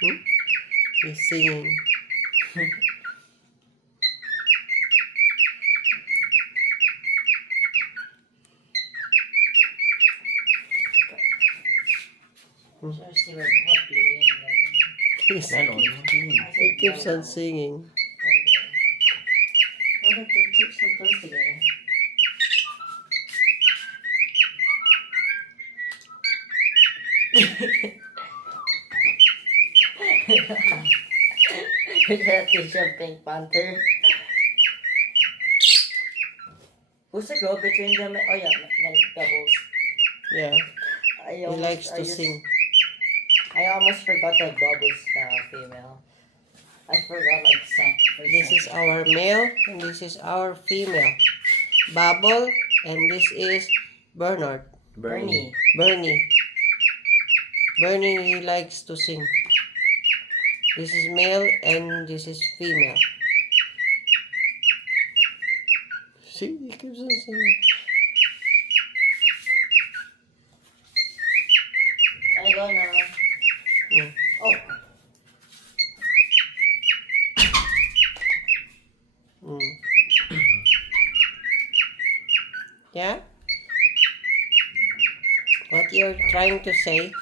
Hmm? He's singing. Just see what blue He's, he keeps on singing. Oh, the two chips so close together. Is that the Pink Panther? Who's the girl between them? Oh yeah, doubles. Yeah, I he almost, likes to sing. I almost forgot that Bubbles female. I forgot like This is our male and this is our female. Bubble and this is Bernard. Bernie. Bernie. Bernie likes to sing. This is male and this is female. See, he keeps on singing. I go now. Mm. Oh. Mm. Yeah? What you're trying to say?